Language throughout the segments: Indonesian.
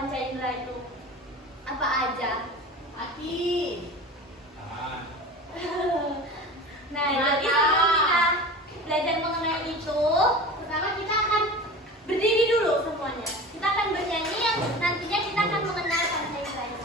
panca indera itu? Apa aja? Kaki. Tangan. Nah, jadi sebelum kita belajar mengenai itu, pertama kita akan berdiri dulu semuanya. Kita akan bernyanyi yang nantinya kita akan mengenal panca indera itu.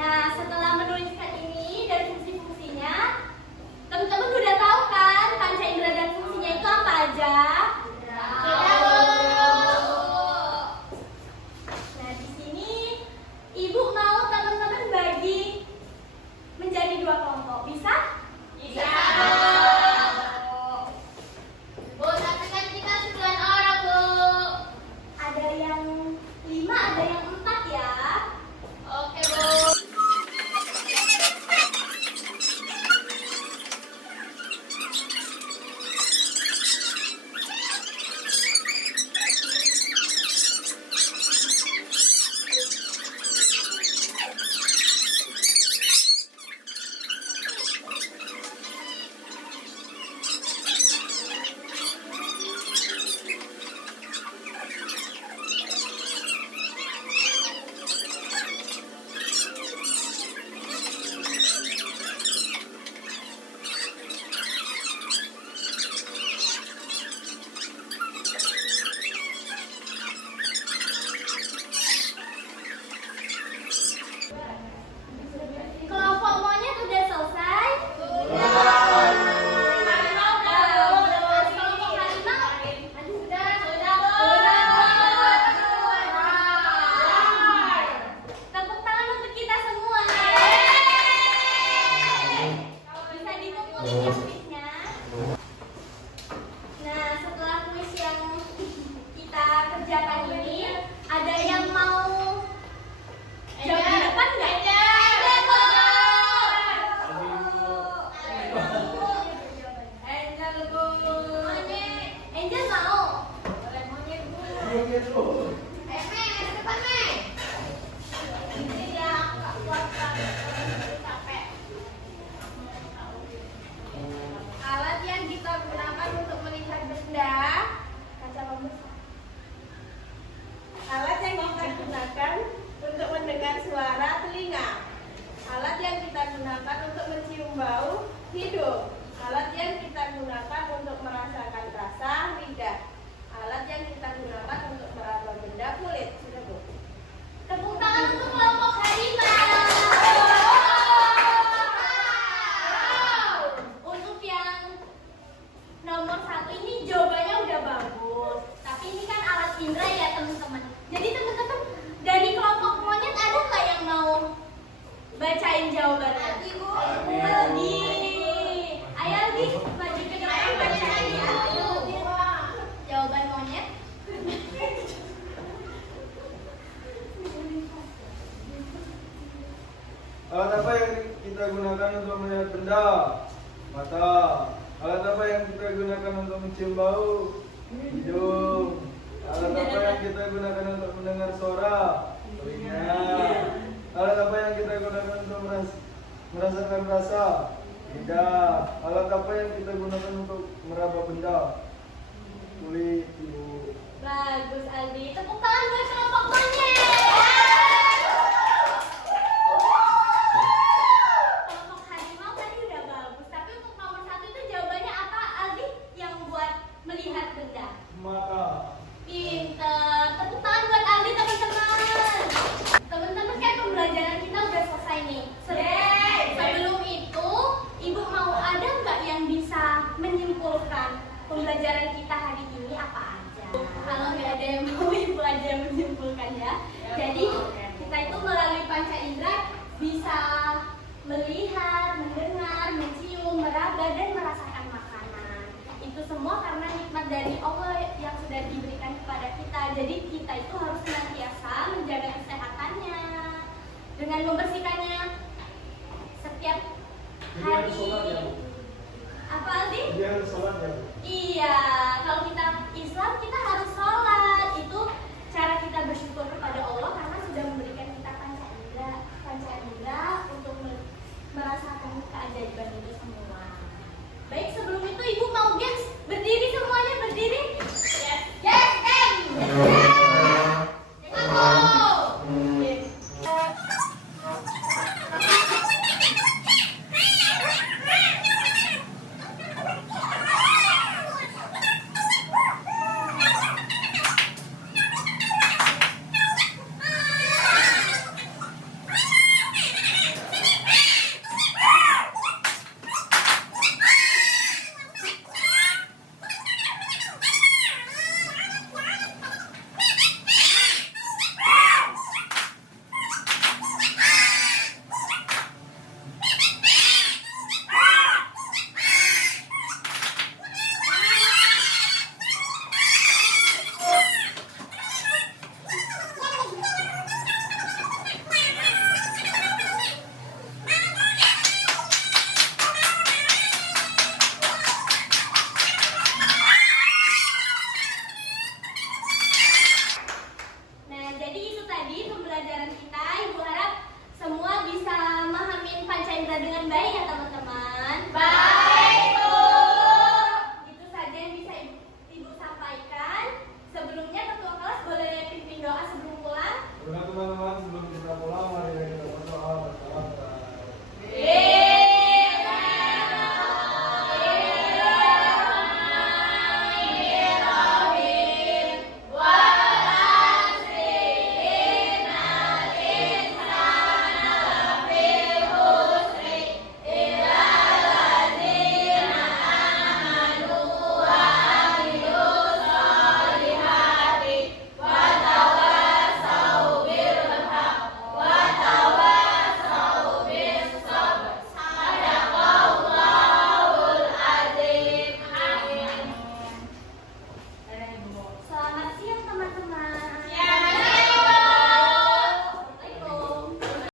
Nah, setelah menuliskan ini dan fungsi-fungsinya, teman-teman udah tahu kan panca indera dan fungsinya itu apa aja? Nah, di sini Ibu mau teman-teman bagi menjadi 2 kelompok. Bisa? Bisa. Bu, tapi kan kita 9 orang, Bu. Ada yang 5, ada yang 4 ya. Oke, Bu. Kelompok monyet udah selesai? Harimau udah, Bu. Kelompok harimau? Sudah, Bu. Tepuk tangan untuk kita semua. Bisa dikumpulin ya kuisnya. Nah, setelah kuis yang kita kerjakan ini, ada yang mau jawab di depan nggak? Angel mau? Alat yang kita gunakan untuk melihat benda. Kaca pembesar. Alat yang kita gunakan untuk mendengar suara telinga. Alat yang kita gunakan untuk mencium bau hidung. Alat yang kita gunakan untuk merasakan rasa lidah. Alat yang kita gunakan untuk meraba benda kulit. Sudah, Bu. Tepuk tangan untuk kelompok harimau. Untuk yang nomor 1 ini jawabannya udah bagus. Tapi ini kan alat indera ya teman-teman. Jadi teman-teman dari kelompok monyet ada nggak yang mau bacain jawabannya? Aldi, Bu. Aldi. Ayo Aldi, maju ke depan bacain ya. Jawaban monyet. Alat apa yang kita gunakan untuk melihat benda? Mata. Alat apa yang kita gunakan untuk mencium bau? Hidung. Alat apa yang kita gunakan untuk mendengar suara? Telinga. Alat apa yang kita gunakan untuk merasakan rasa? Lidah. Alat apa yang kita gunakan untuk meraba benda? Kulit. Ibu. Bagus Aldi. Tepuk tangan buat kelompok monyet. Kelompok harimau tadi udah bagus. Tapi untuk nomor 1 itu jawabannya apa Aldi? Yang buat melihat benda. Mata. Pinter. Tepuk tangan buat Aldi teman-teman. Teman-teman kan pembelajaran kita udah selesai nih. Sebelum itu, Ibu mau ada nggak yang bisa menyimpulkan pembelajaran kita hari ini apa aja? Kalau nggak ada yang mau, Ibu aja yang menyimpulkan ya. Jadi kita itu melalui panca indera bisa melihat, mendengar, mencium, meraba dan merasakan makanan. Itu semua karena nikmat dari Allah yang sudah diberikan kepada kita. Jadi kita itu harus senantiasa menjaga kesehatannya dengan membersihkannya setiap hari. Apa Aldi? Dia sholat ya. Iya.